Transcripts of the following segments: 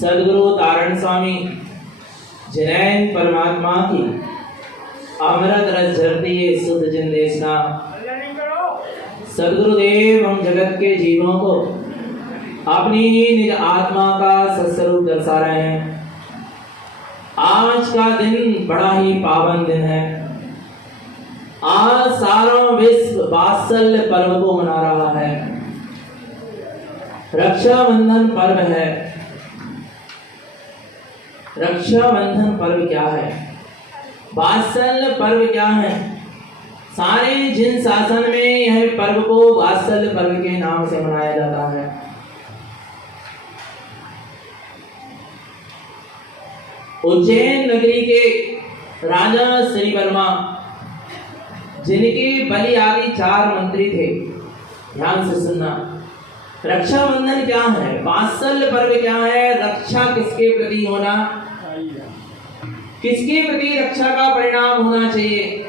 सदगुरु तारण स्वामी जैन परमात्मा की अमृत रस झरती है शुद्ध जिन देशना। सदगुरुदेव हम जगत के जीवों को अपनी निज आत्मा का सत्स्वरूप दर्शा रहे हैं। आज का दिन बड़ा ही पावन दिन है। आज सारा विश्व वात्सल्य पर्व को मना रहा है। रक्षाबंधन पर्व है। रक्षाबंधन पर्व क्या है? वात्सल्य पर्व क्या है? सारे जिन शासन में यह पर्व को वात्सल्य पर्व के नाम से मनाया जाता है। उज्जैन नगरी के राजा श्री वर्मा, जिनके बलि आदि 4 मंत्री थे, ध्यान से सुनना। रक्षाबंधन क्या है? वात्सल्य पर्व क्या है? रक्षा किसके प्रति होना, किसके प्रति रक्षा का परिणाम होना चाहिए?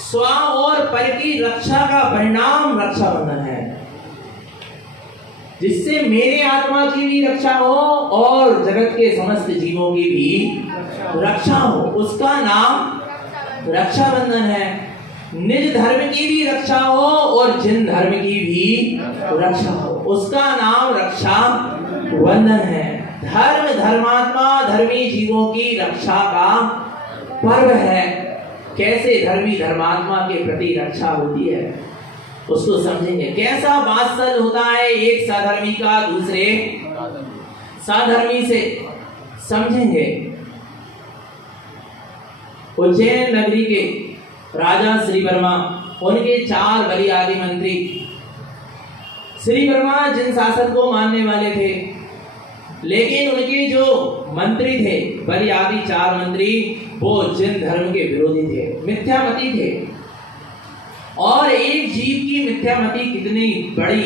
स्व और पर की रक्षा का परिणाम रक्षाबंधन है, जिससे मेरे आत्मा की भी रक्षा हो और जगत के समस्त जीवों की भी रक्षा हो, उसका नाम रक्षाबंधन है। निज धर्म की भी रक्षा हो और जिन धर्म की भी रक्षा हो, उसका नाम रक्षा बंधन है। धर्म धर्मात्मा धर्मी जीवों की रक्षा का पर्व है। कैसे धर्मी धर्मात्मा के प्रति रक्षा होती है उसको समझेंगे। कैसा वात्सल्य होता है एक साधर्मी का दूसरे साधर्मी से, समझेंगे। उज्जैन नगरी के राजा श्री वर्मा, उनके 4 बलि आदि मंत्री। श्री वर्मा जिन शासन को मानने वाले थे, लेकिन उनके जो मंत्री थे बलि आदि 4 मंत्री, वो जिन धर्म के विरोधी थे, मिथ्यामती थे। और एक जीव की मिथ्यामती कितनी बड़ी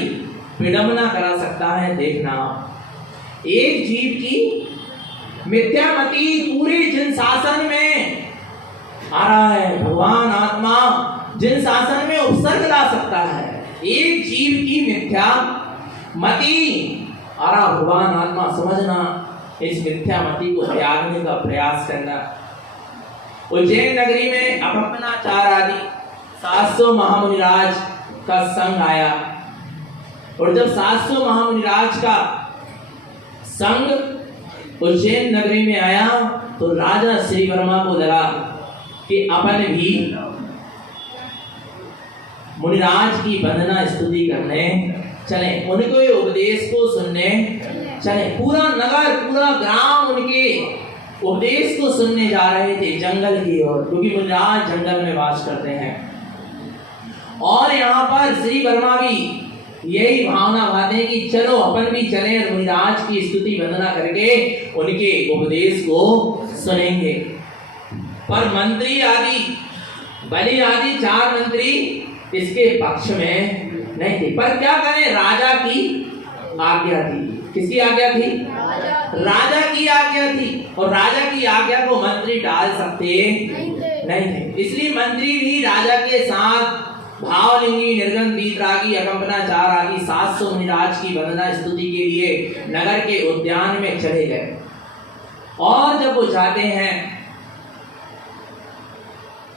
विडंबना करा सकता है, देखना। एक जीव की मिथ्यामती पूरे जिन शासन में आ रहा है, भगवान आत्मा जिन शासन में उपसर्ग ला सकता है। एक जीव की मिथ्यामती आ रहा भगवान आत्मा, समझना। इस मिथ्यामती को त्यागने का प्रयास करना। उज्जैन नगरी में अपनाचार आदि 700 महामुनिराज का संघ आया। और जब 700 महामुनिराज का संग उज्जैन नगरी में आया तो राजा श्री वर्मा को लगा कि अपन भी मुनिराज की वंदना स्तुति करने चले, उनके उपदेश को सुनने चले। पूरा नगर पूरा ग्राम उनके उपदेश को सुनने जा रहे थे जंगल की ओर, क्योंकि मुनिराज जंगल में वास करते हैं। और यहाँ पर श्री वर्मा भी यही भावना भाते हैं कि चलो अपन भी चले और मुनिराज की स्तुति वंदना करके उनके उपदेश को सुनेंगे। पर मंत्री आदि बलि आदि 4 मंत्री इसके पक्ष में नहीं थे। पर क्या करें, राजा की आज्ञा थी। किसकी आज्ञा थी? राजा की आज्ञा थी, और राजा की आज्ञा को मंत्री डाल सकते नहीं थे। इसलिए मंत्री भी राजा के साथ भावलिंगी, निर्गम, वीतरागी, अकंपनाचार आदि 700 मुनिराज की वंदना स्तुति के लिए नगर के उद्यान में चले गए। और जब वो जाते हैं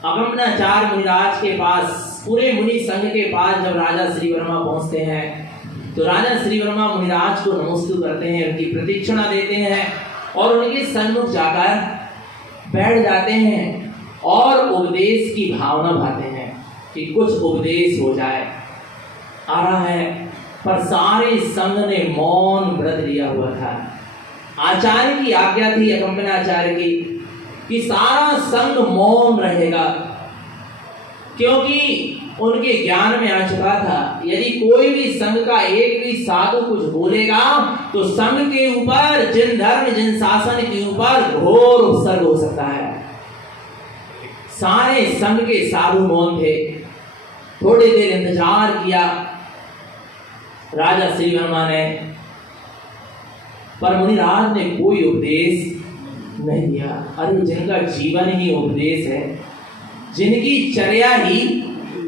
अकंपनाचार मुनिराज के पास, पूरे मुनि संघ के पास जब राजा श्री वर्मा पहुंचते हैं तो राजा श्री वर्मा मुनिराज को नमस्ते करते हैं, उनकी प्रतीक्षणा देते हैं और उनके सन्मुख जाकर बैठ जाते हैं और उपदेश की भावना भाते हैं कि कुछ उपदेश हो जाए। आ रहा है, पर सारे संघ ने मौन व्रत लिया हुआ था। आचार्य की आज्ञा थी, अकंपनाचार्य की, कि सारा संघ मौन रहेगा, क्योंकि उनके ज्ञान में आ चुका था यदि कोई भी संघ का एक भी साधु कुछ बोलेगा तो संघ के ऊपर, जिन धर्म जिन शासन के ऊपर घोर उपसर्ग हो सकता है। सारे संघ के साधु मौन थे। थोड़ी देर इंतजार किया राजा श्री वर्मा ने, पर मुनिराज ने कोई उपदेश नहीं दिया। अरे जिनका जीवन ही उपदेश है, जिनकी चर्या ही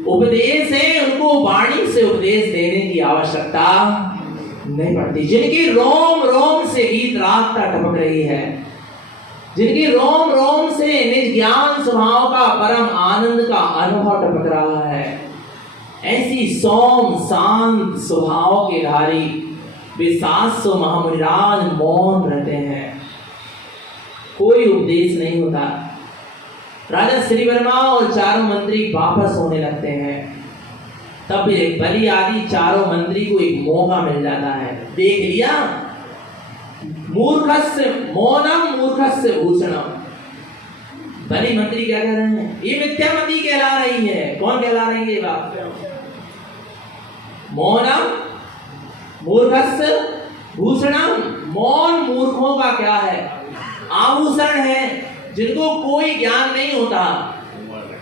उपदेश है, उनको वाणी से उपदेश देने की आवश्यकता नहीं पड़ती। जिनकी रोम रोम से गीत रागता टपक रही है, जिनकी रोम रोम से निज ज्ञान स्वभाव का परम आनंद का अनुभव टपक रहा है, ऐसी सोम शांत स्वभाव के धारी वे 700 महामुनिराज मौन रहते हैं, कोई उपदेश नहीं होता। राजा श्री वर्मा और 4 मंत्री वापस होने लगते हैं। तब बलि आदि 4 मंत्री को एक मौका मिल जाता है। देख लिया, मूर्खस्य मौनम मूर्खस्य भूषणम। बलि मंत्री क्या कह रहे हैं? ये मिथ्यामती कहला रही है। कौन कहला रही है ये बात? मौनम मूर्खस्य भूषणम। मौन मूर्खों का क्या है? आभूषण है। जिनको कोई ज्ञान नहीं होता,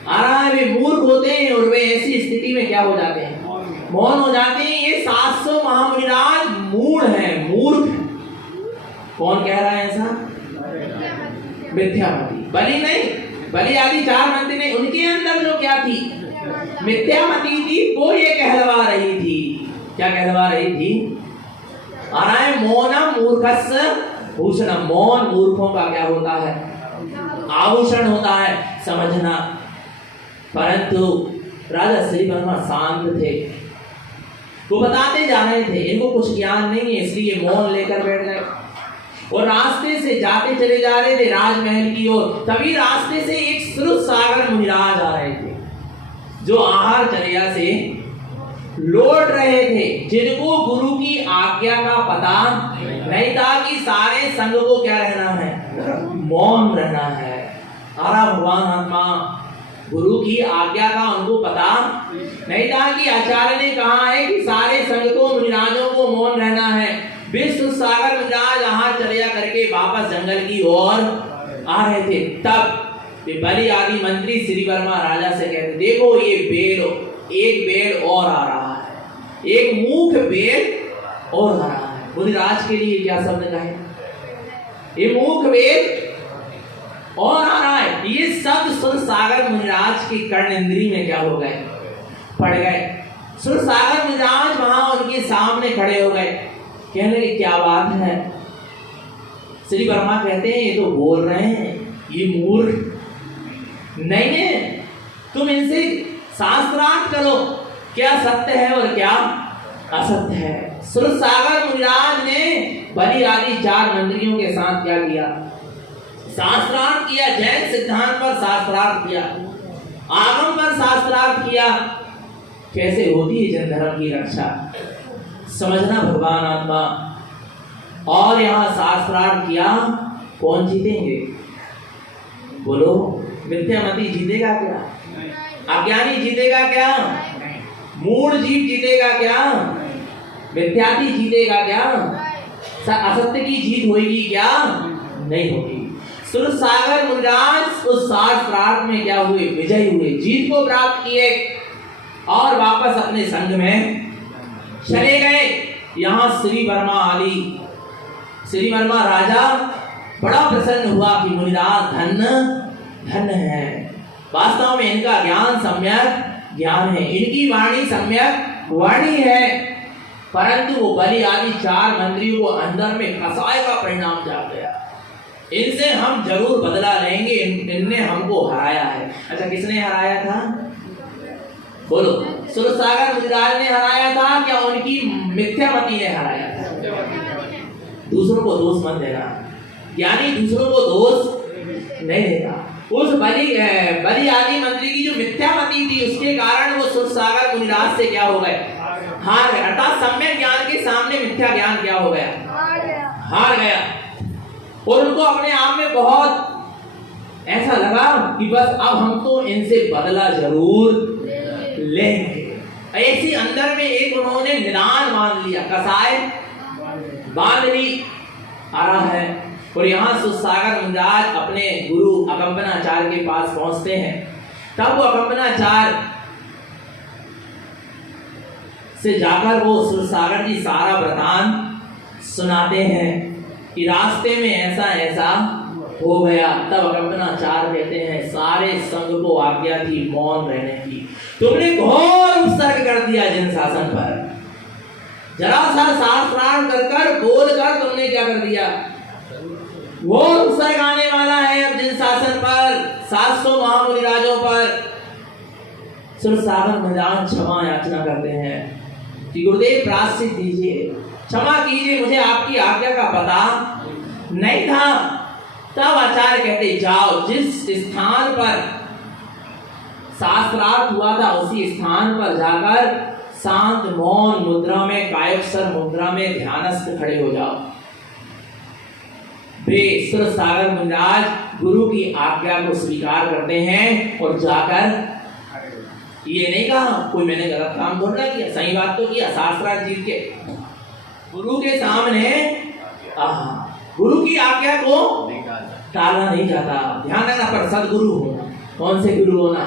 आ रहा है, वे मूर्ख होते हैं और वे ऐसी स्थिति में क्या हो जाते हैं? मौन हो जाते हैं। ये 700 महामुनिराज मूढ़ हैं, मूर्ख। कौन कह रहा है ऐसा? मिथ्यामती। बलि नहीं, बलि आदि 4 मंत्री ने, उनके अंदर जो क्या थी? मिथ्यामती थी, वो ये कहलवा रही थी। क्या कहलवा रही थी? आ रहा है, मौनम मूर्खस्य भूषणम। मौन मूर्खों का क्या होता है? आभूषण होता है, समझना। परंतु राजा श्री वर्मा शांत थे, वो बताते जा रहे थे इनको कुछ ज्ञान नहीं है, इसलिए मौन लेकर बैठ गए। और रास्ते से जाते चले जा रहे थे राजमहल की ओर। तभी रास्ते से एक श्रुत सागर मुनिराज आ रहे थे, जो आहार चर्या से लौट रहे थे, जिनको गुरु की आज्ञा का पता नहीं था कि सारे संघ को क्या रहना है? मौन रहना है। आरा भगवान आत्मा गुरु की आज्ञा का उनको पता नहीं था कि आचार्य ने कहा है कि सारे संघ को, मुनिराजों को मौन रहना है। विश्व सागर मुनिराज आहार चर्या करके वापस जंगल की ओर आ रहे थे। तब वे बलि आदि मंत्री श्री वर्मा राजा से कहते, देखो ये बेल, एक बेल और आ रहा है, एक मूख बेल और आ रहा है। मुनिराज के लिए क्या शब्द कहे? ये मूख बेल और आ रहा है। ये सब सुर सागर मुनिराज की कर्ण इंद्री में क्या हो गए? पड़ गए। सुर सागर मुनिराज वहां उनके सामने खड़े हो गए, कहने लगे क्या बात है? श्री वर्मा कहते हैं, ये तो बोल रहे हैं ये मूर्ख नहीं है, तुम इनसे शास्त्रार्थ करो, क्या सत्य है और क्या असत्य है। सुरसागर मुनिराज ने बलि आदि 4 मंत्रियों के साथ क्या किया? शास्त्रार्थ किया, जैन सिद्धांत पर शास्त्रार्थ किया, आगम पर शास्त्रार्थ किया। कैसे होती है जन धर्म की रक्षा, समझना भगवान आत्मा। और यहाँ शास्त्रार्थ किया, कौन जीतेंगे? बोलो, मिथ्यामती जीतेगा क्या? अज्ञानी जीतेगा क्या? मूढ़ जीव जीतेगा क्या? मिथ्याती जीतेगा क्या? असत्य की जीत होगी क्या? नहीं होगी। सुरसागर मुनिराज उस शास्त्रार्थ में क्या हुए? विजयी हुए, जीत को प्राप्त किए और वापस अपने संघ में चले गए। यहाँ श्री वर्मा आदि, श्री वर्मा राजा बड़ा प्रसन्न हुआ कि मुनिराज धन्य है। वास्तव में इनका ज्ञान सम्यक ज्ञान है, इनकी वाणी सम्यक वाणी है। परंतु वो बलि आदि 4 मंत्रियों को अंदर में कसाय का परिणाम जाग गया। इनसे हम जरूर बदला लेंगे, इनने हमको हराया है। अच्छा, किसने हराया था? बोलो, सुरसागर मुनिराज ने हराया था क्या उनकी मिथ्यामती ने हराया था? दूसरों को दोष मत देना, यानी दूसरों को दोष नहीं देता। उस बलि आदि मंत्री की जो मिथ्यामती थी उसके कारण वो सुरसागर मुनिराज से क्या हो गए? हार गए। अर्थात सम्यक ज्ञान के सामने मिथ्या ज्ञान क्या हो गया? हार गया। और उनको अपने आप में बहुत ऐसा लगा कि बस अब हम तो इनसे बदला जरूर लेंगे। ऐसी अंदर में एक उन्होंने निदान बांध लिया, कसाय बांध ली आ रहा है। और यहाँ सुरसागर मुनिराज अपने गुरु अकंपनाचार्य के पास पहुंचते हैं। तब वो अकंपनाचार्य से जाकर वो सुरसागर जी सारा वृतांत सुनाते हैं कि रास्ते में ऐसा ऐसा हो गया। तब अकंपनाचार्य कहते हैं, सारे संघ को आज्ञा थी मौन रहने की, तुमने घोर उपसर्ग कर दिया जिन शासन पर। जरा सा शास्त्रार्थ कर बोल कर तुमने क्या कर दिया? घोर उपसर्ग आने वाला है अब जिन शासन पर, 700 महामुनिराजों पर। सुरसागर मुनिराज क्षमा याचना करते हैं कि गुरुदेव प्रायश्चित दीजिए, क्षमा कीजिए, मुझे आपकी आज्ञा का पता नहीं था। तब आचार्य कहते, जाओ जिस स्थान पर शास्त्रार्थ हुआ था उसी स्थान पर जाकर शांत मौन मुद्रा में, कायस्वर मुद्रा में ध्यानस्थ खड़े हो जाओ। वे सुरसागर मुनिराज गुरु की आज्ञा को स्वीकार करते हैं और जाकर, ये नहीं कहा कोई मैंने गलत काम थोड़ा किया, सही बात तो किया, शास्त्रार्थ जीत के गुरु के सामने गुरु की आज्ञा को टालना नहीं जाता। ध्यान रखना, पर सदगुरु होना। कौन से गुरु होना?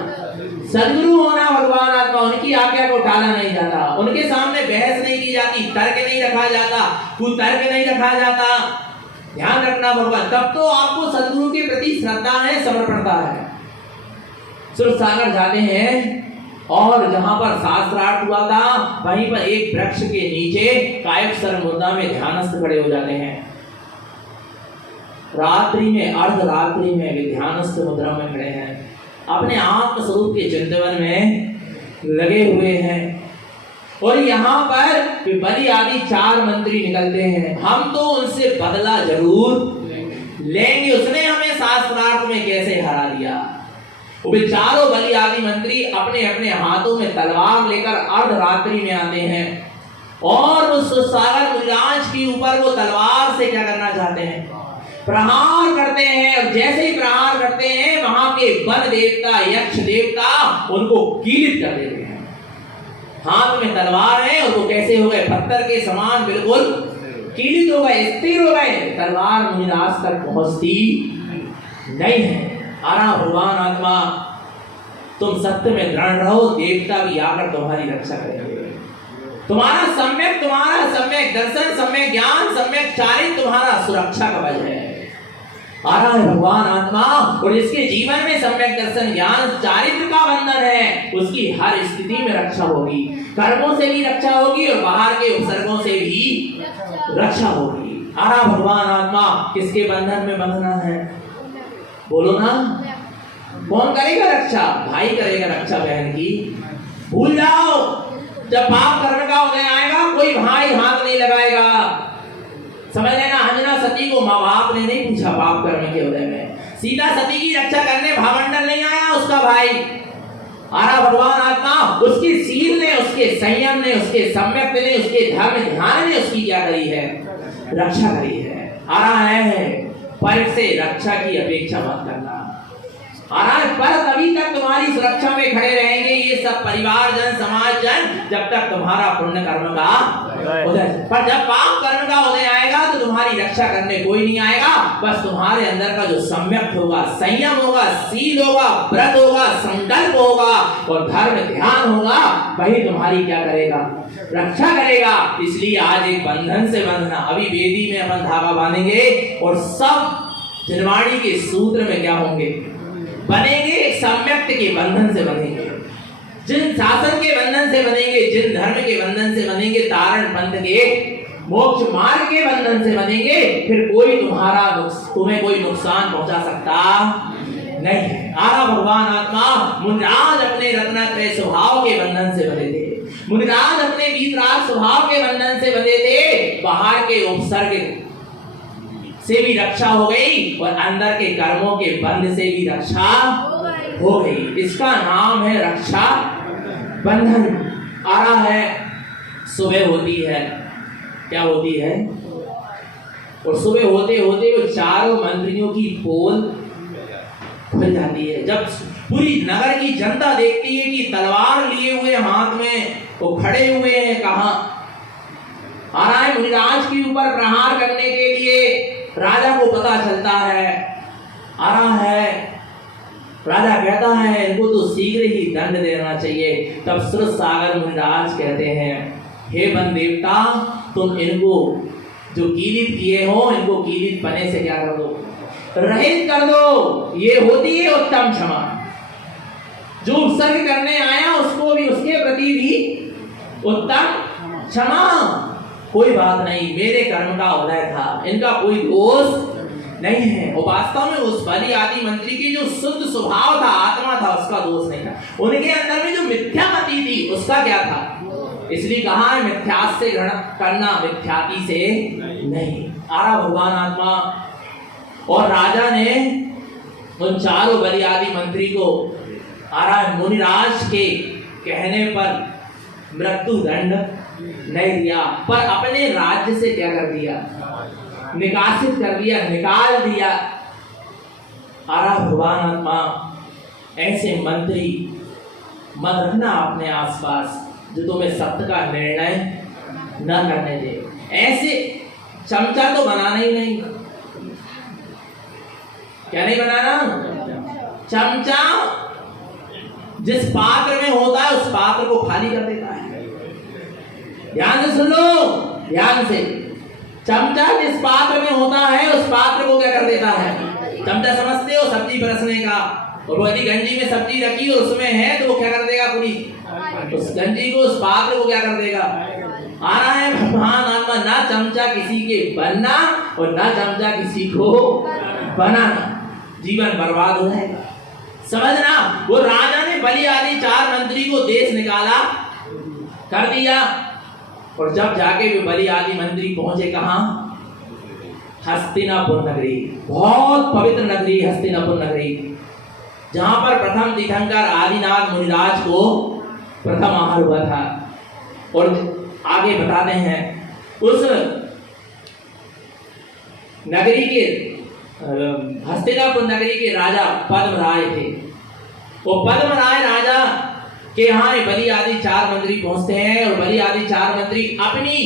सदगुरु होना। भगवान आत्मा, उनकी आज्ञा को टाला नहीं जाता, उनके सामने बहस नहीं की जाती, तर्क नहीं रखा जाता, कुतर्क नहीं रखा जाता। ध्यान रखना भगवान, तब तो आपको सदगुरु के प्रति श्रद्धा है, समर्पणता है। सुरसागर जाते हैं और जहां पर शास्त्रार्थ हुआ था वहीं पर एक वृक्ष के नीचे कायस्वर मुद्रा में ध्यानस्थ खड़े हो जाते हैं। रात्रि में, अर्धरात्रि में वे ध्यानस्थ मुद्रा में खड़े हैं, अपने आत्म स्वरूप के चिंतन में लगे हुए हैं। और यहाँ पर बलि आदि 4 मंत्री निकलते हैं, हम तो उनसे बदला जरूर लेंगे, उसने हमें शास्त्रार्थ में कैसे हरा दिया। वे चारों बलि आदि मंत्री अपने अपने हाथों में तलवार लेकर अर्धरात्रि में आते हैं और उस सुरसागर मुनिराज के ऊपर वो तलवार से क्या करना चाहते हैं? प्रहार करते हैं। और जैसे ही प्रहार करते हैं वहां के वन देवता, यक्ष देवता उनको कीलित कर देते हैं। हाथ में तलवार है और वो कैसे हो गए? पत्थर के समान बिल्कुल कीलित हो गए, स्थिर हो गए। तलवार मुनिराज तक पहुंचती नहीं है। आरा भगवान आत्मा, तुम सत्य में दृढ़ रहो, देवता भी आकर तुम्हारी रक्षा करेंगे। तुम्हारा सम्यक दर्शन, सम्यक ज्ञान, सम्यक चारित्र तुम्हारा सुरक्षा कवच है। आ रहा है भगवान आत्मा, और जिसके जीवन में सम्यक दर्शन, ज्ञान, चारित्र का बंधन है उसकी हर स्थिति में रक्षा होगी। कर्मों से भी रक्षा होगी और बाहर के उपसर्गों से भी रक्षा होगी। आ रहा भगवान आत्मा, किसके बंधन में बंधना है? बोलो ना, कौन करेगा रक्षा? भाई करेगा रक्षा बहन की। भूल जाओ जब पाप कर्म का उदय आएगा कोई भाई हाथ नहीं लगाएगा। समझ लेना, अंजना सती को माँ बाप ने नहीं पूछा पाप कर्म के उदय में। सीता सती की रक्षा करने भावंडर नहीं आया, उसका भाई आरा भगवान आत्मा, उसकी सील ने, उसके संयम ने, उसके सम्यक ने, उसके धर्म ध्यान ने उसकी क्या करी है, रक्षा करी है। आरा है पर से रक्षा की अपेक्षा मत करना। आराम पर तभी तक तुम्हारी सुरक्षा में खड़े रहेंगे ये सब परिवार जन, समाज जन, जब तक तुम्हारा पुण्य कर्म का उदय। पर जब पाप कर्म का उदय आएगा तो तुम्हारी रक्षा करने कोई नहीं आएगा। बस तुम्हारे अंदर का जो सम्यक होगा, संयम होगा, सील होगा, व्रत होगा, संकल्प होगा और धर्म ध्यान होगा, वही तुम्हारी क्या करेगा, रक्षा करेगा। इसलिए आज एक बंधन से बंधना। अभी वेदी में अपन धागा बांधेंगे और सब जनवाणी के सूत्र में क्या होंगे, बनेंगे, एक सम्यक्त के बंधन से बनेंगे, जिन शासन के बंधन से बनेंगे, जिन धर्म के बंधन से बनेंगे, तारण पंथ के मोक्ष मार्ग के बंधन से बनेंगे। फिर कोई तुम्हें कोई नुकसान पहुंचा सकता नहीं है। आरा भगवान आत्मा मुनिराज अपने रत्नत्रय स्वभाव के बंधन से बने थे, मुनिराज अपने वीतराग स्वभाव के बंधन से बने थे। बाहर के उपसर्ग से भी रक्षा हो गई और अंदर के कर्मों के बंध से भी रक्षा हो गई। इसका नाम है रक्षा बंधन। आ रहा है, सुबह होती है, क्या होती है, और सुबह होते होते वो चारों मंत्रियों की पोल खुल जाती है। जब पूरी नगर की जनता देखती है कि तलवार लिए हुए हाथ में वो खड़े हुए हैं, कहां आ रहा है, मुनिराज के ऊपर प्रहार करने के लिए राजा को पता चलता है, आ रहा है। राजा कहता है इनको तो शीघ्र ही दंड देना चाहिए। तब सुर सागर मुनिराज कहते हैं, हे वन देवता, तुम इनको जो कीलित किए हो, इनको कीलित पने से क्या कर दो, रहित कर दो। ये होती है उत्तम क्षमा। जो उत्सर्ग करने आया उसको भी, उसके प्रति भी उत्तम क्षमा। कोई बात नहीं, मेरे कर्म का उदय था, इनका कोई दोष नहीं है। और वास्तव में उस बलि आदि मंत्री की जो शुद्ध स्वभाव था, आत्मा था, उसका दोष नहीं था। उनके अंदर में जो मिथ्यामति थी उसका क्या था, इसलिए कहा है मिथ्यास से ग्रहण करना, मिथ्याति से नहीं। आरा भगवान आत्मा और राजा ने उन चारों बलि आदि मंत्री को आरा मुनिराज के कहने पर मृत्यु दंड नहीं दिया, पर अपने राज्य से क्या कर दिया, निकासित कर दिया, निकाल दिया। आरा भगवान आत्मा, ऐसे मंत्री मत रखना अपने आसपास जो तुम्हें सत्य का निर्णय न करने दे। ऐसे चमचा तो बनाना ही नहीं। क्या नहीं बनाना, चमचा जिस पात्र में होता है उस पात्र को खाली कर देता है। ध्यान से सुन लो, ध्यान से। चमचा जिस पात्र में होता है उस पात्र को क्या कर देता है, चमचा समझते हो, सब्जी परसने का, और वो यदि गंजी में सब्जी रखी और उसमें है तो वो क्या कर देगा, पूरी उस गंजी को, उस पात्र को क्या कर देगा। आ रहा है भगवान आत्मा, ना चमचा किसी के बनना और ना चमचा किसी को बनाना, जीवन बर्बाद हो जाएगा। समझना, वो राजा ने बलि आदि चार मंत्री को देश निकाला कर दिया, और जब जाके वे बलि आदि मंत्री पहुंचे कहां, हस्तिनापुर नगरी, बहुत पवित्र नगरी हस्तिनापुर नगरी, जहां पर प्रथम तीर्थंकर आदिनाथ मुनिराज को प्रथम आहार हुआ था। और आगे बताते हैं, उस नगरी के हस्तिनापुर नगरी के राजा पद्मराय थे। वो पद्मराय राजा के यहाँ बलि आदि चार मंत्री पहुंचते हैं, और बलि आदि चार मंत्री अपनी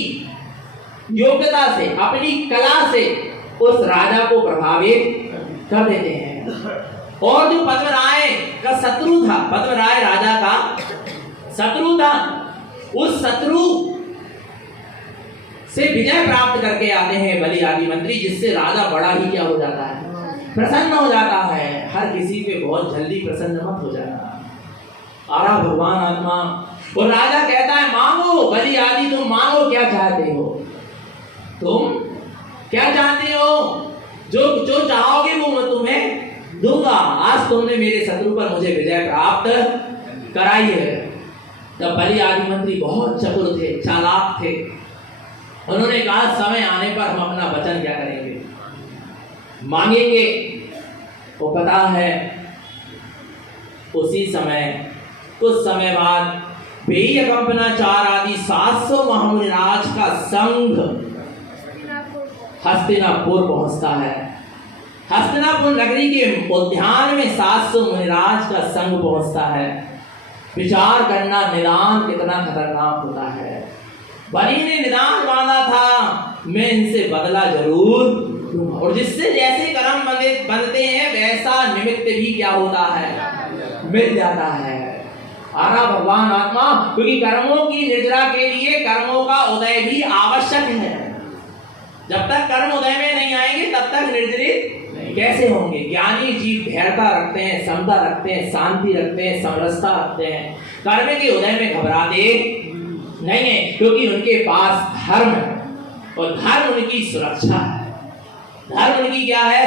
योग्यता से, अपनी कला से उस राजा को प्रभावित कर देते हैं। और जो पद्मराय का शत्रु था, पद्मराय राजा का शत्रु था, उस शत्रु से विजय प्राप्त करके आते हैं बलि आदि मंत्री, जिससे राजा बड़ा ही क्या हो जाता है, प्रसन्न हो जाता है। हर किसी पे बहुत जल्दी प्रसन्न मत हो जाना। आरा भगवान आत्मा, और राजा कहता है मांगो, बलि आदि तुम मांगो, क्या चाहते हो, तुम क्या चाहते हो, जो चाहोगे वो मैं तुम्हें दूंगा। आज तुमने मेरे शत्रु पर मुझे विजय प्राप्त कराई है। जब बलि आदि मंत्री बहुत चतुर थे, चालाक थे, उन्होंने कहा समय आने पर हम अपना वचन क्या करेंगे, मांगेंगे। वो पता है उसी समय कुछ समय बाद पेय कंपनाचार आदि 700 महामुनिराज का संघ हस्तिनापुर पहुंचता है। हस्तिनापुर नगरी के उद्यान में 700 मुनिराज का संघ पहुंचता है। विचार करना निदान कितना खतरनाक होता है। बलि ने निदान माना था, मैं इनसे बदला जरूर लूंगा, और जिससे जैसे कर्म बनते हैं वैसा निमित्त भी क्या होता है, मिल जाता है। आना भगवान आत्मा, क्योंकि कर्मों की निर्जरा के लिए कर्मों का उदय भी आवश्यक है। जब तक कर्म उदय में नहीं आएंगे तब तक निर्जरित कैसे होंगे। ज्ञानी जीव धैर्यता रखते हैं, समता रखते हैं, शांति रखते हैं, समरसता रखते हैं, कर्म के उदय में घबराते नहीं है, क्योंकि उनके पास धर्म है, और धर्म उनकी सुरक्षा है। धर्म उनकी क्या है,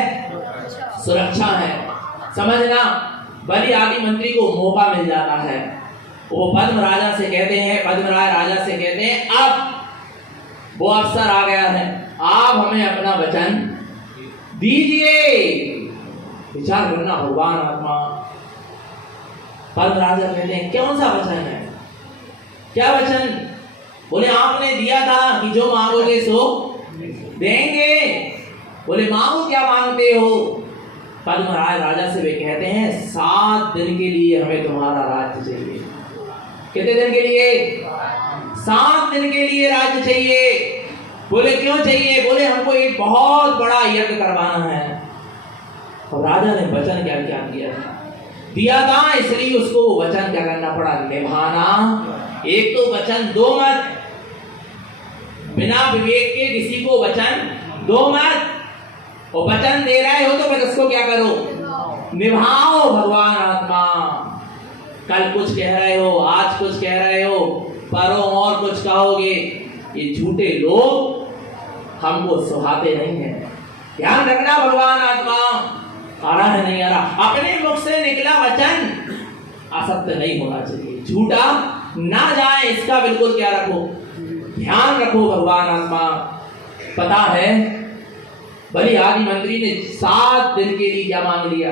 सुरक्षा है। समझना, बलि आदि मंत्री को मौका मिल जाता है। वो पद्म राजा से कहते हैं, पद्मराज राजा से कहते हैं, अब वो अवसर आ गया है, आप हमें अपना वचन दीजिए। विचार करना भगवान आत्मा। पद्म राजा कहते हैं, कौन सा वचन है, क्या वचन? बोले आपने दिया था कि जो मांगोगे सो देंगे। बोले मांगो, क्या मांगते हो? पद्मराज राजा से वे कहते हैं, 7 दिन के लिए हमें तुम्हारा राज्य चाहिए। कितने दिन के लिए? 7 दिन के लिए राज्य चाहिए। बोले क्यों चाहिए? बोले हमको एक बहुत बड़ा यज्ञ करवाना है। और राजा ने वचन क्या क्या दिया था, इसलिए उसको वचन क्या करना पड़ा, निभाना। एक तो वचन दो मत, बिना विवेक के किसी को वचन दो मत, और वचन दे रहे हो तो फिर उसको क्या करो, निभाओ। भगवान आत्मा, कल कुछ कह रहे हो, आज कुछ कह रहे हो, परों और कुछ कहोगे। ये झूठे लोग हमको सुहाते नहीं है। ध्यान रखना भगवान आत्मा। आ रहा है नहीं आ रहा, अपने मुख से निकला वचन असत्य नहीं होना चाहिए, झूठा ना जाए, इसका बिल्कुल क्या रखो, ध्यान रखो भगवान आत्मा। पता है बलि आदि मंत्री ने 7 दिन के लिए क्या मांग लिया,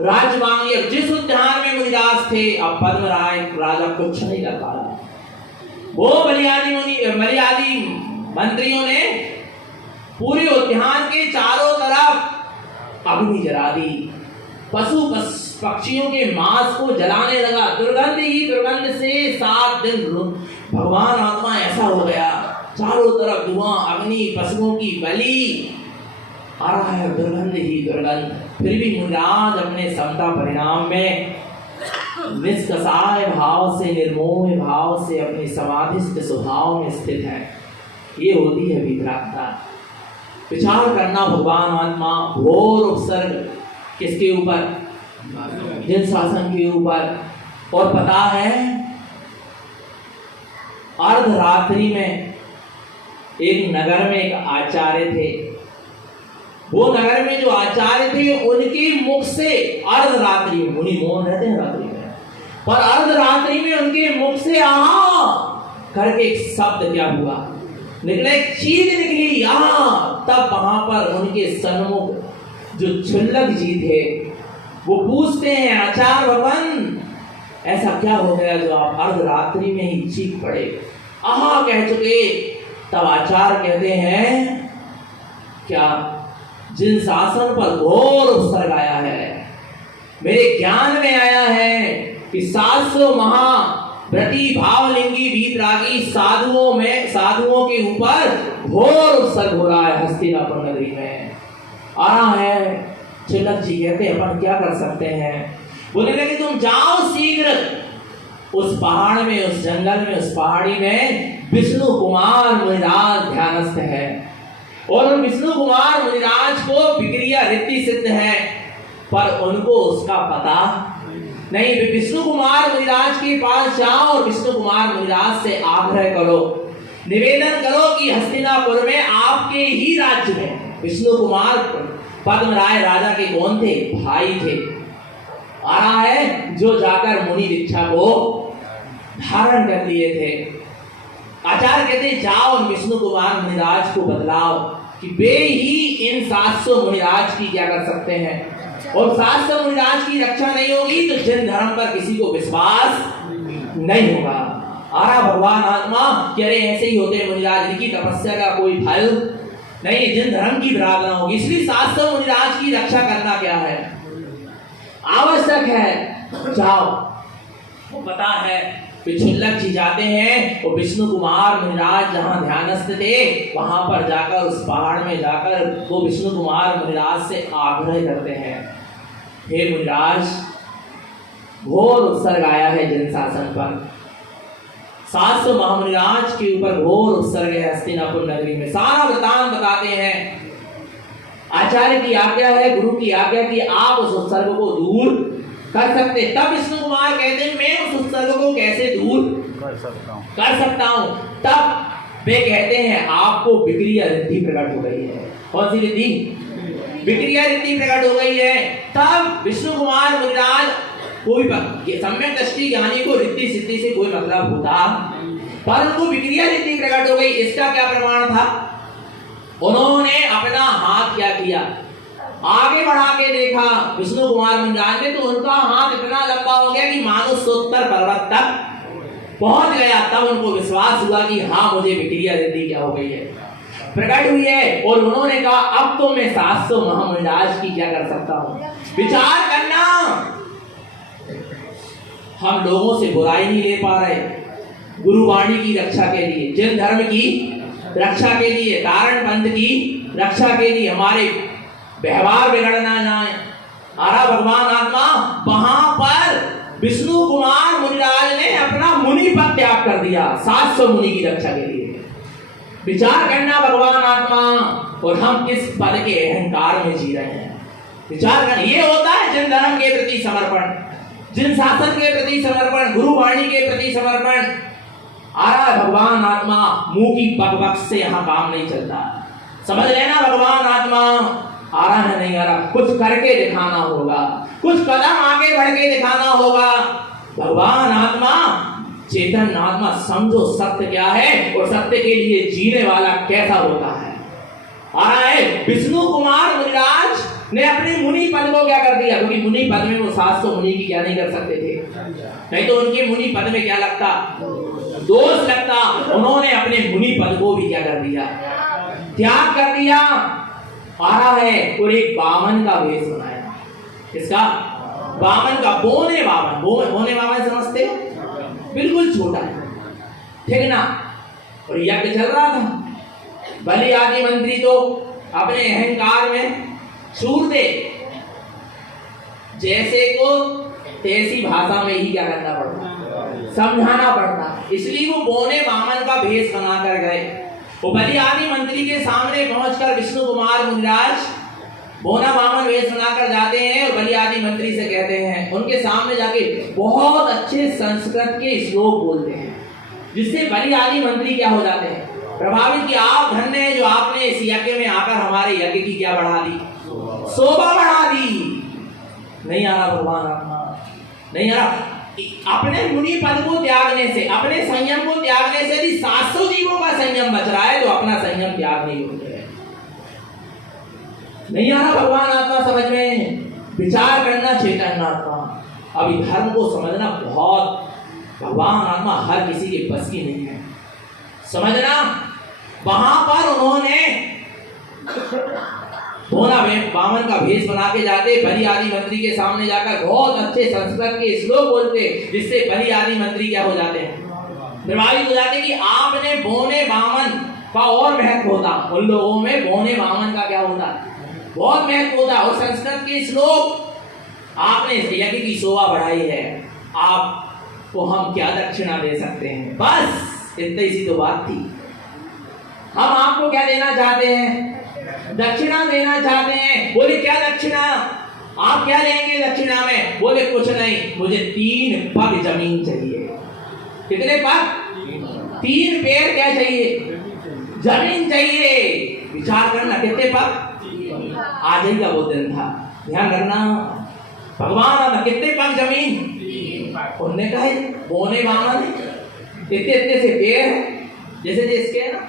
राज्य मांग लिया। जिस उद्यान में मुनिदास थे, अब पद्मराज राजा कुछ नहीं कर पा रहा। वो बलि आदि मंत्रियों ने पूरे उद्यान के चारों तरफ अग्नि जला दी, पशु पक्षियों के मांस को जलाने लगा। दुर्गंध ही दुर्गंध से 7 दिन भगवान आत्मा ऐसा हो गया, चारों तरफ धुआं, अग्नि, पशुओं की बलि आ रहा है, दुर्गंध ही दुर्गंध। फिर भी मुनिराज अपने समता परिणाम में निष्कसाय भाव से, निर्मोह भाव से अपने समाधिस्थ स्वभाव में स्थित है। ये होती है वितरागता। विचार करना भगवान आत्मा। घोर उपसर्ग किसके ऊपर, जिन शासन के ऊपर। और पता है अर्धरात्रि में एक नगर में एक आचार्य थे। वो नगर में जो आचार्य थे उनके मुख से अर्धरात्रि में, मुनि मौन रहते हैं रात्रि में, पर अर्धरात्रि में उनके मुख से आहा करके एक शब्द क्या हुआ, निकला, एक चीज निकली यहाँ। तब वहां पर उनके सन्मुख जो क्षुल्लक जी थे वो पूछते हैं, आचार्य भगवान ऐसा क्या हो गया जो आप अर्धरात्रि में ही चीख पड़े, आहा कह चुके। तब आचार्य कहते हैं, क्या जिन शासन पर घोर उपसर्ग आया है, मेरे ज्ञान में आया है कि 700 महाव्रती भावलिंगी वीतरागी साधुओं के ऊपर घोर उपसर्ग हो रहा है हस्तिनापुर नगरी में आ रहा है। चिल्लक जी कहते हैं, अपन क्या कर सकते हैं? बोले लगे तुम जाओ शीघ्र उस पहाड़ में, उस जंगल में, उस पहाड़ी में विष्णु कुमार मुनिराज ध्यानस्थ है, और विष्णु कुमार मुनिराज को विक्रिया रीति सिद्ध है, पर उनको उसका पता नहीं। विष्णु कुमार मुनिराज के पास जाओ और विष्णु कुमार मुनिराज से आग्रह करो, निवेदन करो कि हस्तिनापुर में आपके ही राज्य में विष्णु कुमार पद्मराज राजा के कौन थे, भाई थे। आ रहा है जो जाकर मुनि दीक्षा को धारण कर लिए थे। आचार्य कहते जाओ विष्णु कुमार मुनिराज को बतलाओ कि वे ही इन 700 मुनिराज की क्या कर सकते हैं, और 700 मुनिराज की रक्षा नहीं होगी तो जिन धर्म पर किसी को विश्वास नहीं होगा। आरा भगवान आत्मा कह रहे ऐसे ही होते मुनिराज, इनकी तपस्या का कोई फल नहीं, जिन धर्म की विराधना होगी। इसलिए 700 मुनिराज की रक्षा करना क्या है, आवश्यक है। जाओ, वो पता है पिछुल्लक जी जाते हैं और विष्णु कुमार मुनिराज जहां ध्यानस्थ थे वहां पर जाकर उस पहाड़ में जाकर वो विष्णु कुमार मुनिराज से आग्रह करते हैं, हे मुनिराज घोर उत्सर्ग आया है जिन शासन पर, 700 महामुनिराज के ऊपर घोर उत्सर्ग है हस्तिनापुर नगरी में। सारा वृतांत बताते हैं। आचार्य की आज्ञा है, गुरु की आज्ञा कि आप उस उत्सर्ग को दूर कर सकते। तब विष्णु कुमार कहते हैं मैं उस उत्सर्ग को कैसे दूर कर सकता हूं। तब वे कहते हैं आपको विक्रिया रिद्धि प्रकट हो गई है। कौन सी रिद्धि? विक्रिया रिद्धि प्रकट हो गई है। तब विष्णु कुमार मुनिराज, कोई सम्यक दृष्टि ज्ञानी को रिद्धि सिद्धि से कोई मतलब होता, पर उनको विक्रिया रिद्धि प्रकट हो गई। इसका क्या प्रमाण था? उन्होंने अपना हाथ क्या किया, आगे बढ़ा के देखा विष्णु कुमार मुनिराज ने, तो उनका हाथ इतना लंबा हो गया कि मानो सोत्तर पर्वत तक पहुंच गया। तब उनको विश्वास हुआ कि हाँ मुझे विक्रिया रिद्धि क्या हो गई है, प्रकट हुई है। और उन्होंने कहा अब तो मैं 700 महामुनिराज की क्या कर सकता हूं। विचार करना, हम लोगों से बुराई नहीं ले पा रहे, गुरुवाणी की रक्षा के लिए, जिन धर्म की रक्षा के लिए, तारण पंथ की रक्षा के लिए, हमारे व्यवहार बिगड़ना जाए। आरा भगवान आत्मा वहां पर विष्णु कुमार मुनिराज ने अपना मुनि पद त्याग कर दिया 700 मुनि की रक्षा के लिए। विचार करना भगवान आत्मा, और हम किस पद के अहंकार में जी रहे हैं। विचार करना, ये होता है जिन धर्म के प्रति समर्पण, जिन शासन के प्रति समर्पण, गुरुवाणी के प्रति समर्पण। आरा भगवान आत्मा मुंह की बकबक से यहाँ काम नहीं चलता, समझ लेना भगवान आत्मा। आ रहा है नहीं आ रहा, कुछ करके दिखाना होगा, कुछ कदम आगे बढ़ के दिखाना होगा। भगवान आत्मा, चेतन आत्मा, समझो सत्य क्या है और सत्य के लिए जीने वाला कैसा होता है। आ रहा है विष्णु कुमार मुनिराज ने अपने मुनि पद को क्या कर दिया, क्योंकि मुनि पद में वो 700 मुनि की क्या नहीं कर सकते थे, नहीं तो उनके मुनि पद में क्या लगता, दोष लगता। उन्होंने अपने मुनि पद को भी क्या कर दिया, त्याग कर दिया। आ रहा है और एक बामन का वेश बनाया। किसका? बामन का। बोने बामन, बोने बामन समझते हो, बिल्कुल छोटा है, ठीक ना। और यज्ञ चल रहा था, बलि आदि मंत्री तो अपने अहंकार में सूर थे, जैसे को तैसी भाषा में ही क्या करना पड़ता, समझाना पड़ता। इसलिए वो बोने बामन का भेष बनाकर गए। वो बलि आदि मंत्री के सामने पहुंचकर विष्णु कुमार मुनिराज बोना बामन वेश बनाकर जाते हैं और बलि आदि मंत्री से कहते हैं, उनके सामने जाके बहुत अच्छे संस्कृत के श्लोक बोलते हैं, जिससे बलि आदि मंत्री क्या हो जाते हैं, प्रभावित। कि आप धन्य है जो आपने इस यज्ञ में आकर हमारे यज्ञ की क्या बढ़ा दी, शोभा बढ़ा दी। नहीं आ रहा भगवान आत्मा, नहीं आ रहा। अपने मुनि पद को त्यागने से, अपने संयम को त्यागने से यदि 700 जीवों का संयम बच रहा है तो अपना संयम त्याग नहीं हो गया। नहीं आ रहा भगवान आत्मा समझ में। विचार करना चेतन आत्मा। अभी धर्म को समझना बहुत, भगवान आत्मा हर किसी के बस की नहीं है समझना। वहां पर उन्होंने बोना बामन का भेष बना के जाते, बलि आदि मंत्री के सामने जाकर बहुत अच्छे संस्कृत के श्लोक बोलते, जिससे बलि आदि मंत्री क्या हो जाते हैं, प्रभावित हो जाते कि आपने बोने बामन का और महत्व होता। उन लोगों में बोने बामन का क्या होता, बहुत महत्व होता। और संस्कृत के श्लोक आपने यज्ञ की शोभा बढ़ाई है, आपको हम क्या दक्षिणा दे सकते हैं। बस इतनी सी तो बात थी। हम आपको क्या देना चाहते हैं, दक्षिणा देना चाहते हैं। बोले क्या दक्षिणा, आप क्या लेंगे दक्षिणा में? बोले कुछ नहीं, मुझे 3 पग जमीन चाहिए। कितने पग? 3 पैर क्या चाहिए, जमीन चाहिए। विचार करना, कितने पग? आज ही का वो दिन था, ध्यान रखना। भगवान कितने पग जमीन? उन्होंने कहा बोने वामन इतने इतने से पेड़ है जैसे जिसके है ना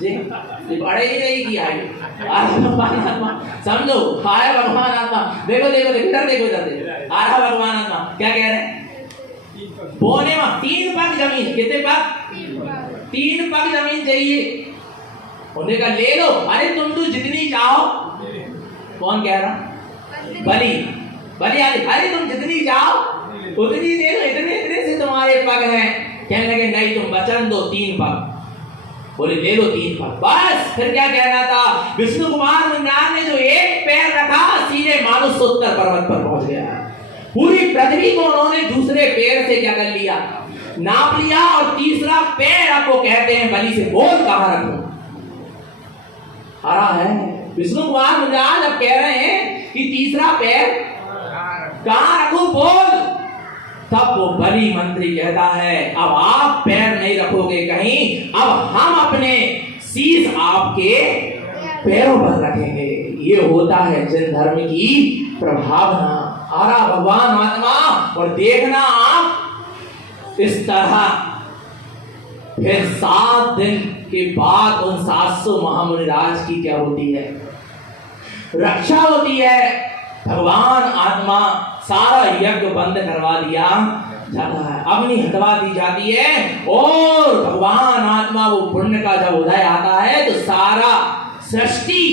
जी बड़े ही नहीं किया है भगवान आत्मा समझो आया भगवान आत्मा देखो देखो देखो इधर देखो इधर देखो आया भगवान आत्मा क्या कह रहे हैं बोने में 3 पग जमीन कितने पग 3 पग जमीन चाहिए उन्होंने कहा ले लो अरे तुम तो जितनी चाहो कौन कह रहा बलि बलि अरे तुम जितनी चाहो उतनी दे दो इतने इतने से तुम्हारे पग हैं कहने लगे नहीं तुम वचन दो 3 पग बोले ले लो 3 पग बस फिर क्या कहना था विष्णु कुमार मुंडार ने जो एक पैर रखा सीधे मानुषोत्तर पर्वत पर पहुंच गया पूरी पृथ्वी को उन्होंने दूसरे पैर से क्या कर लिया नाप लिया और तीसरा पैर आपको कहते हैं बलि से बोल कहां रखूं आ रहा है विष्णु कुमार मुंडार अब कह रहे हैं कि तीसरा पैर कहां रखूं बोल तब वो बलि मंत्री कहता है अब आप पैर नहीं रखोगे कहीं अब हम अपने शीश आपके पैरों पर रखेंगे ये होता है जैन धर्म की प्रभावना आ रहा भगवान आत्मा और देखना आप इस तरह फिर 7 दिन के बाद उन 700 महामुनिराज की क्या होती है रक्षा होती है भगवान आत्मा सारा यज्ञ बंद करवा दिया जाता है अग्नि हटवा दी जाती है और भगवान आत्मा वो पुण्य का जब उदय आता है तो सारा सृष्टि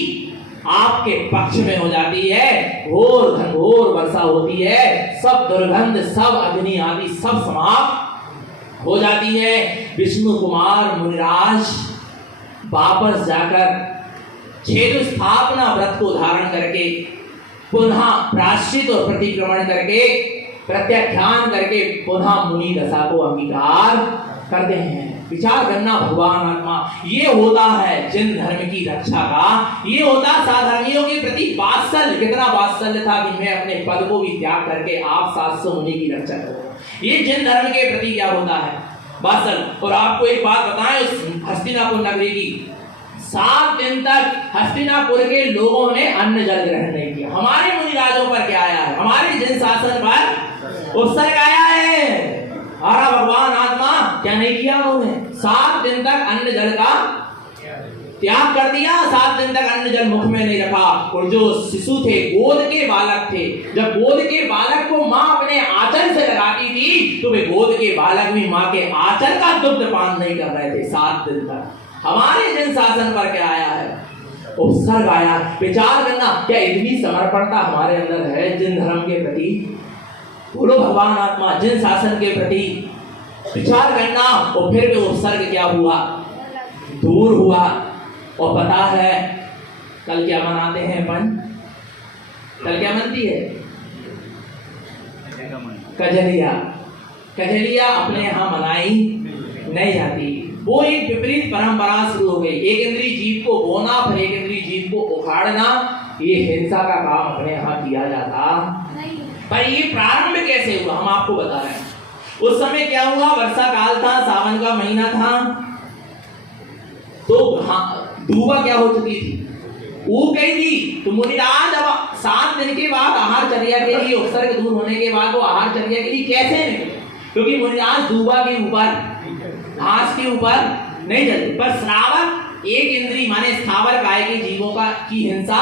आपके पक्ष में हो जाती है घोर घनघोर वर्षा होती है सब दुर्गंध सब अग्नि आदि सब समाप्त हो जाती है विष्णु कुमार मुनिराज वापस जाकर छेदु स्थापना व्रत को धारण करके पुनः प्राश्चित और प्रतिक्रमण करके प्रत्याख्यान करके पुनः मुनि दशा को अंगीकार करते हैं विचार करना भगवान आत्मा ये होता है जिन धर्म की रक्षा का ये होता साधर्मियों के प्रति वात्सल्य कितना वात्सल्य था कि मैं अपने पद को भी त्याग करके आप 700 मुनि की रक्षा करूं ये जिन धर्म के प्रति क्या होता है वात्सल्य और आपको एक बात बताएं उस हस्तिनापुर नगरी की 7 दिन तक हस्तिनापुर के लोगों ने अन्न जल ग्रहण नहीं किया हमारे मुनिराजों पर क्या आया है हमारे जिन शासन पर उत्सर्ग आया है हमारा भगवान आत्मा क्या नहीं किया उन्होंने 7 दिन तक अन्न जल का त्याग कर दिया 7 दिन तक अन्न जल मुख में नहीं रखा और जो शिशु थे गोद के बालक थे जब गोद के बालक को माँ अपने आंचल से लगाती थी तो वे गोद के बालक भी माँ के आंचल का दुग्ध पान नहीं कर रहे थे 7 दिन तक हमारे जिन शासन पर क्या आया है उपसर्ग आया विचार करना क्या इतनी समर्पणता हमारे अंदर है जिन धर्म के प्रति बोलो भगवान आत्मा जिन शासन के प्रति विचार करना और फिर भी उपसर्ग क्या हुआ दूर हुआ और पता है कल क्या मनाते हैं अपन कल क्या मनती है कजलिया कजलिया अपने यहाँ मनाई नहीं जाती वो एक विपरीत परंपरा शुरू हो गई एक इंद्रिय जीव को बोना फिर एक इंद्रिय जीव को उखाड़ना ये हिंसा का काम अपने यहाँ किया जाता पर ये प्रारंभ कैसे हुआ हम आपको बता रहे हैं उस समय क्या हुआ वर्षा काल था सावन का महीना था तो डूबा क्या हो चुकी थी ऊब गई थी तो मुनिराज अब 7 दिन के बाद आहार चर्या के लिए उपसर्ग दूर होने के बाद वो आहार चर्या के लिए कैसे निकले क्योंकि मुनिराज डूबा के ऊपर घास के ऊपर नहीं चलते पर श्रावक एक इंद्री माने स्थावर काय के जीवों का की हिंसा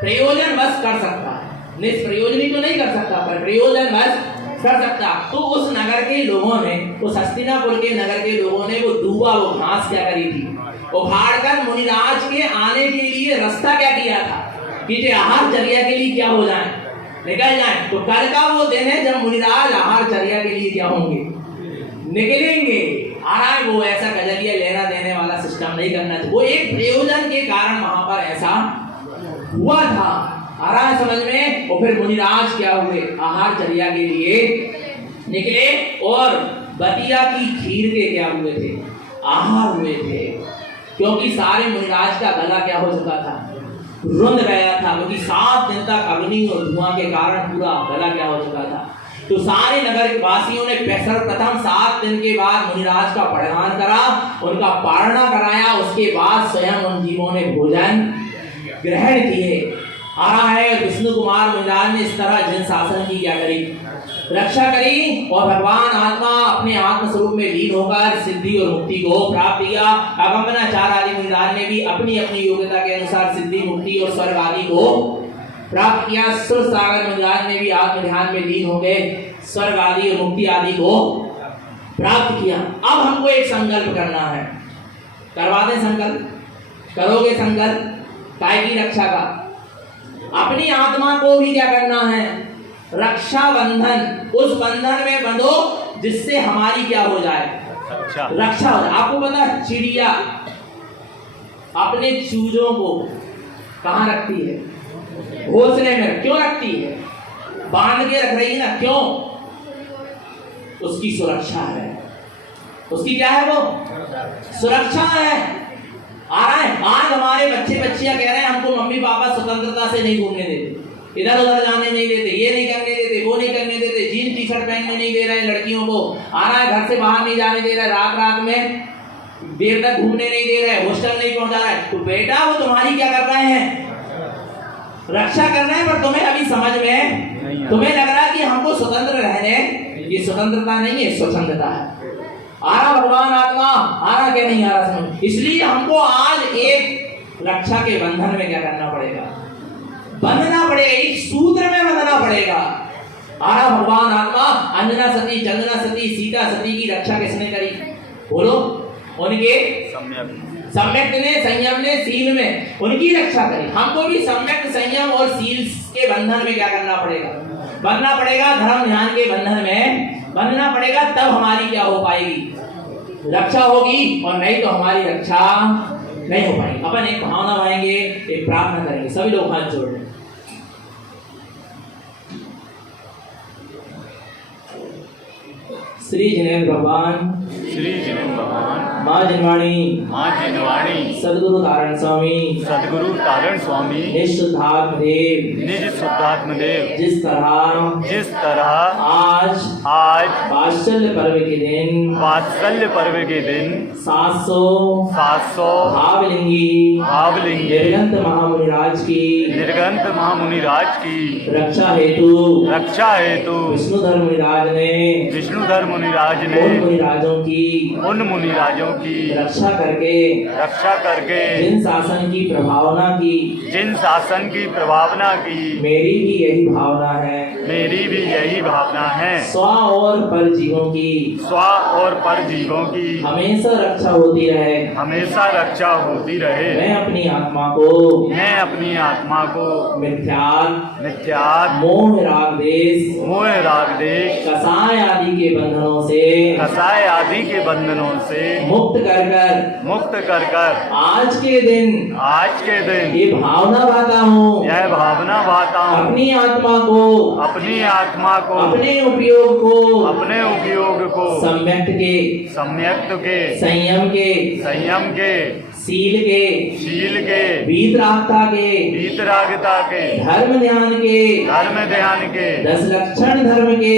प्रयोजन वश कर सकता है निष्प्रयोजनी तो नहीं कर सकता पर प्रयोजन वश कर सकता तो उस नगर के लोगों ने उस हस्तिनापुर के नगर के लोगों ने वो डूबा वो घास क्या करी थी उखाड़कर मुनिराज के आने के लिए रास्ता क्या किया था कि जो आहार चर्या के लिए क्या हो जाए निकल जाए तो कल का वो दिन है जब मुनिराज आहार चर्या के लिए क्या होंगे निकलेंगे आ रहा है वो ऐसा कजलिया लेना देने वाला सिस्टम नहीं करना चाहिए वो एक प्रयोजन के कारण वहां पर ऐसा हुआ था आ रहा है समझ में और फिर मुनिराज क्या हुए आहार चर्या के लिए निकले और बतिया की खीर के क्या हुए थे आहार हुए थे क्योंकि सारे मुनिराज का गला क्या हो चुका था रुंध गया था क्योंकि 7 दिन तक अग्नि और धुआं के कारण पूरा गला क्या हो चुका था तो सारे नगर वासियों ने सर्वप्रथम 7 दिन के बाद मुनिराज का परिहार करा उनका पारणा कराया उसके बाद स्वयं उन जीवों ने भोजन ग्रहण किए आ रहा है विष्णु कुमार मुनिराज ने इस तरह जन शासन की क्या करी रक्षा करी और भगवान आत्मा अपने आत्म स्वरूप में लीन होकर सिद्धि और मुक्ति को प्राप्त किया। अगमनाचार्य आदि मुनिराज ने भी अपनी अपनी योग्यता के अनुसार सिद्धि मुक्ति और स्वर्ग आदि को प्राप्त किया। सुर सागर मुनिराज ने भी आत्म ध्यान में लीन हो गए, स्वर्ग आदि और मुक्ति आदि को प्राप्त किया। अब हमको एक संकल्प करना है, करवा दें संकल्प? करोगे संकल्प काय की रक्षा का? अपनी आत्मा को भी क्या करना है? रक्षा बंधन, उस बंधन में बंधो जिससे हमारी क्या हो जाए? रक्षा हो जाए। आपको पता है चिड़िया अपने चूजों को कहाँ रखती है? घोंसले में। क्यों रखती है? बांध के रख रही है ना, क्यों? उसकी सुरक्षा है। उसकी क्या है? वो सुरक्षा है। आ रहा है आज हमारे बच्चे बच्चियां कह रहे हैं हमको मम्मी पापा स्वतंत्रता से नहीं घूमने देते, इधर उधर जाने नहीं देते, ये नहीं करने देते, वो नहीं करने देते, जीन टी शर्ट पहनने नहीं दे रहे लड़कियों को, आ रहा है घर से बाहर नहीं जाने दे रहा है, रात रात में देर तक घूमने नहीं दे रहे, हॉस्टल नहीं पहुंचा रहा है। तो बेटा वो तुम्हारी क्या कर रहे हैं? रक्षा कर रहे हैं। पर तुम्हें अभी समझ में, तुम्हें लग रहा है कि हमको स्वतंत्र रहने, ये स्वतंत्रता नहीं है, स्वतंत्रता है। आ रहा भगवान आत्मा, आ रहा क्या नहीं आ रहा समझ? इसलिए हमको आज एक रक्षा के बंधन में क्या करना पड़ेगा? बंधना पड़ेगा, एक सूत्र में बंधना पड़ेगा। आ रहा भगवान आत्मा। अंजना सती, चंदना सती, सीता सती की रक्षा किसने करी? बोलो। उनके सम्यक ने, संयम ने, सील में उनकी रक्षा करी। हमको भी सम्यक, संयम और सील के बंधन में क्या करना पड़ेगा? बनना पड़ेगा। धर्म ध्यान के बंधन में बनना पड़ेगा, तब हमारी क्या हो पाएगी? रक्षा होगी, और नहीं तो हमारी रक्षा नहीं हो पाएगी। अपन एक भावना गाएंगे, एक प्रार्थना करेंगे, सभी लोग हाथ जोड़ लें। श्री जिनेन्द्र भगवान, श्री जिनेन्द्र भगवान, माँ जिनवाणी, माँ जिनवाणी, सदगुरु तारण स्वामी, सदगुरु तारण स्वामी, निःशुद्धात्म देव, निज शुद्धात्म देव, जिस तरह आज वात्सल्य पर्व के दिन, वात्सल्य पर्व के दिन 700 भावलिंगी निर्गंत महामुनिराज की रक्षा हेतु विष्णुधर मुनिराज ने उन मुनिराजों की रक्षा करके जिन शासन की प्रभावना की मेरी भी यही भावना है। स्व और पर जीवों की हमेशा रक्षा होती रहे। मैं अपनी आत्मा को मिथ्यात्व, मोह राग देश, कसाय आदि के बंधनों से मुक्त कर आज के दिन ये भावना भाता हूँ अपनी आत्मा को अपने उपयोग को सम्यक्त के संयम के सील के वीतरागता के धर्म ध्यान के 10 लक्षण धर्म के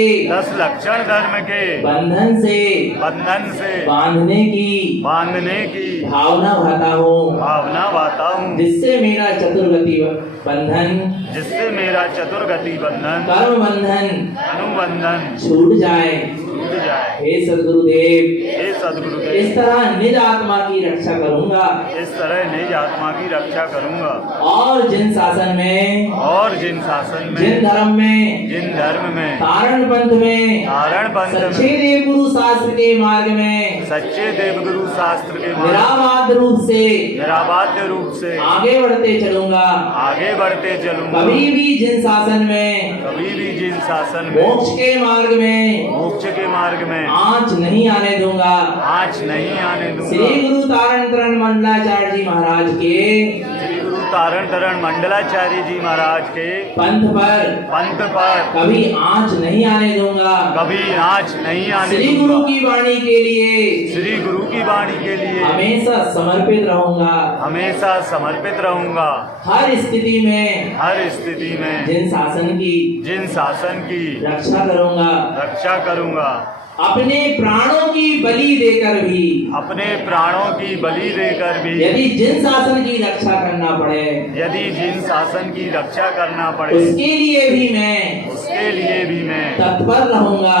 बंधन से बांधने की भावना भाता हूँ, जिससे मेरा चतुर्गति बंधन कर्म बंधन छूट जाए। हे सद्गुरुदेव, इस तरह निज आत्मा की रक्षा करूंगा और जिन शासन में जिन धर्म में तारण पंथ में सच्चे देवगुरु शास्त्र के मार्ग में निराबाध रूप से आगे बढ़ते चलूंगा। कभी भी जिन शासन में मोक्ष के मार्ग में आँच नहीं आने दूंगा। श्री गुरु तारण तरण मंडलाचार्य जी महाराज के पंथ पर कभी आँच नहीं आने दूंगा। श्री गुरु की वाणी के लिए हमेशा समर्पित रहूंगा। हर स्थिति में जिन शासन की रक्षा करूंगा। अपने प्राणों की बलि देकर भी यदि जिन शासन की रक्षा करना पड़े उसके लिए भी मैं उसके लिए भी मैं तत्पर रहूंगा।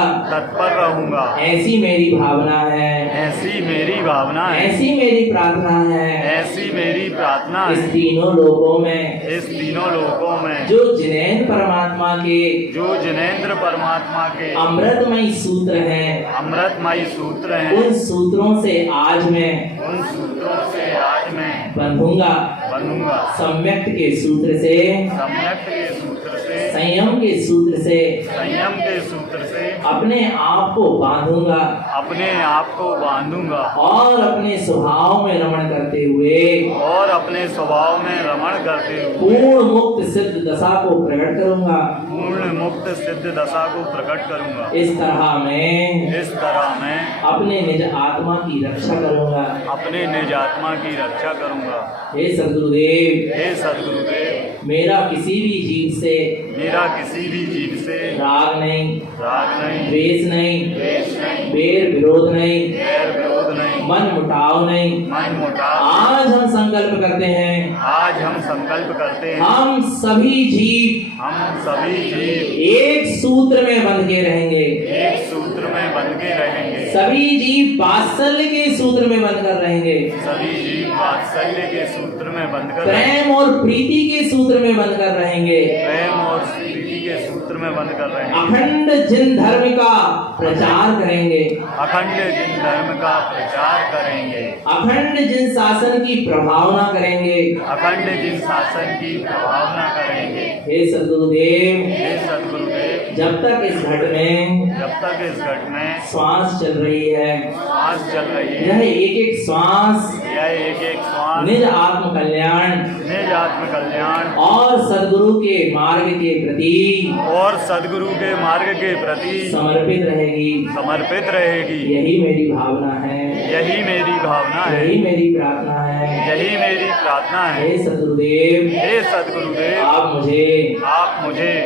ऐसी मेरी भावना है। ऐसी मेरी भावना है, ऐसी मेरी प्रार्थना है। ऐसी मेरी प्रार्थना इस है। तीनों लोकों में इस तीनों लोकों में जो जिनेंद्र परमात्मा के जो जिनेंद्र परमात्मा के अमृतमय सूत्र हैं, अमृतमयी सूत्र हैं, उन सूत्रों से आज मैं उन सूत्रों से आज मैं बंधूंगा। बनूंगा। सम्यक्त के सूत्र से, सम्यक के सूत्र से, संयम के सूत्र से संयम के सूत्र से अपने आप को बांधूंगा अपने आप को बांधूंगा और अपने स्वभाव में रमण करते हुए और अपने स्वभाव में रमण करते हुए पूर्ण मुक्त सिद्ध दशा को प्रकट करूंगा। पूर्ण मुक्त सिद्ध दशा को प्रकट करूंगा। इस तरह मैं इस तरह मैं अपने निज आत्मा की रक्षा करूंगा। अपने निज आत्मा की रक्षा करूंगा। हे सद्गुरुदेव, हे सद्गुरुदेव, मेरा किसी भी जीव से मेरा किसी भी जीव से राग नहीं, राग नहीं, द्वेष नहीं, द्वेष नहीं, बैर विरोध नहीं, बैर विरोध नहीं, मन मुटाव नहीं। मन मुटाव। आज हम संकल्प करते हैं, आज हम संकल्प करते हैं, हम सभी जीव हम सभी जीव एक सूत्र में बंध के रहेंगे। एक सूत्र में बंध के रहेंगे। सभी जीव वात्सल्य के सूत्र में बंधकर रहेंगे। सभी जीव वात्सल्य के सूत्र में बंधकर प्रेम और प्रीति के सूत्र में बंधकर रहेंगे। प्रेम और प्रीति के सूत्र में बंध कर रहे हैं। अखंड जिन धर्म का प्रचार करेंगे, अखंड जिन धर्म का प्रचार करेंगे, अखंड जिन शासन की प्रभावना करेंगे। अखंड जिन शासन की प्रभावना करेंगे। हे सद्गुरुदेव, हे सद्गुरुदेव, जब तक इस घट में जब तक इस घट में श्वास चल रही है, श्वास चल रही है, यह एक एक श्वास यह एक एक श्वास निज आत्म कल्याण निज आत्म कल्याण और सद्गुरु के मार्ग के प्रति और सद्गुरु के मार्ग के प्रति समर्पित रहेगी। समर्पित रहेगी। यही मेरी भावना है, यही मेरी भावना है, यही मेरी प्रार्थना है। यही मेरी प्रार्थना है। हे सद्गुरुदेव, हे सद्गुरुदेव, आप मुझे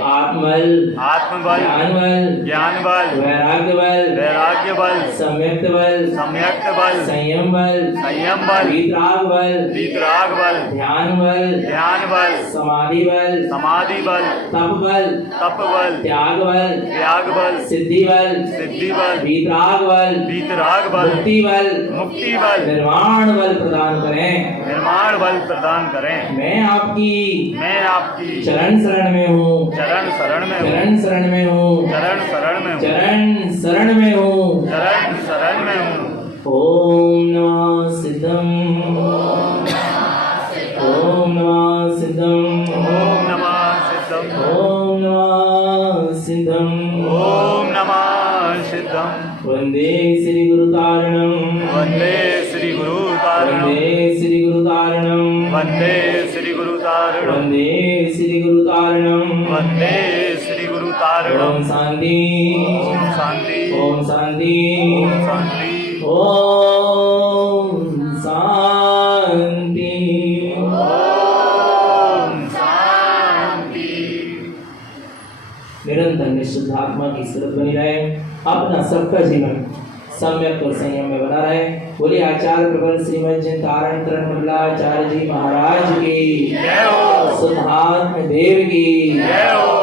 आत्मबल, आत्मबल, ज्ञान ज्ञान बल, वैराग्य बल, वैराग्य बल, सम्यक्त बल, सम्यक्त बल, संयम बल, संयम बल, वीतराग बल, वीतराग बल, ध्यान बल, ध्यान बल, समाधि बल, समाधि बल, तप बल, तप बल, त्याग बल, त्याग बल, सिद्धि बल, सिद्धि बल, वीतराग बल, वीतराग बल, मुक्ति बल, मुक्ति बल, निर्वाण बल प्रदान करें। निर्माण बल प्रदान करें। मैं आपकी चरण शरण में हूँ, चरण शरण में हूँ, चरण शरण में हूँ, चरण शरण में हूँ, चरण शरण में हूँ। चरण शरण में हूँ। ओम नमः सिद्धम, ओम नमः सिद्धम, ओम नमः सिद्धम, ओम नमः सिद्धम, ओम नमः सिद्धम। वंदे श्री गुरु तारणम, वंदे श्री गुरु तारणम, वंदे श्री गुरु तारणम, वंदे श्री गुरु तारणम, वंदे श्री गुरु तारणम। वंदे श्री गुरु तारणम। ओम शांति, ओम शांति, ओम शांति, ओम शांति, ओम शांति। ओम शांति। निरंतर निश्चित आत्मा की सूरत बनी रहे, अपना सबका जीवन सम्यक और संयम में बना रहे। बोले आचार्य प्रबल श्रीमद जिन तारण तरण मंडलाचार्य जी महाराज की, जय हो। सुधात्म देव की। जय हो।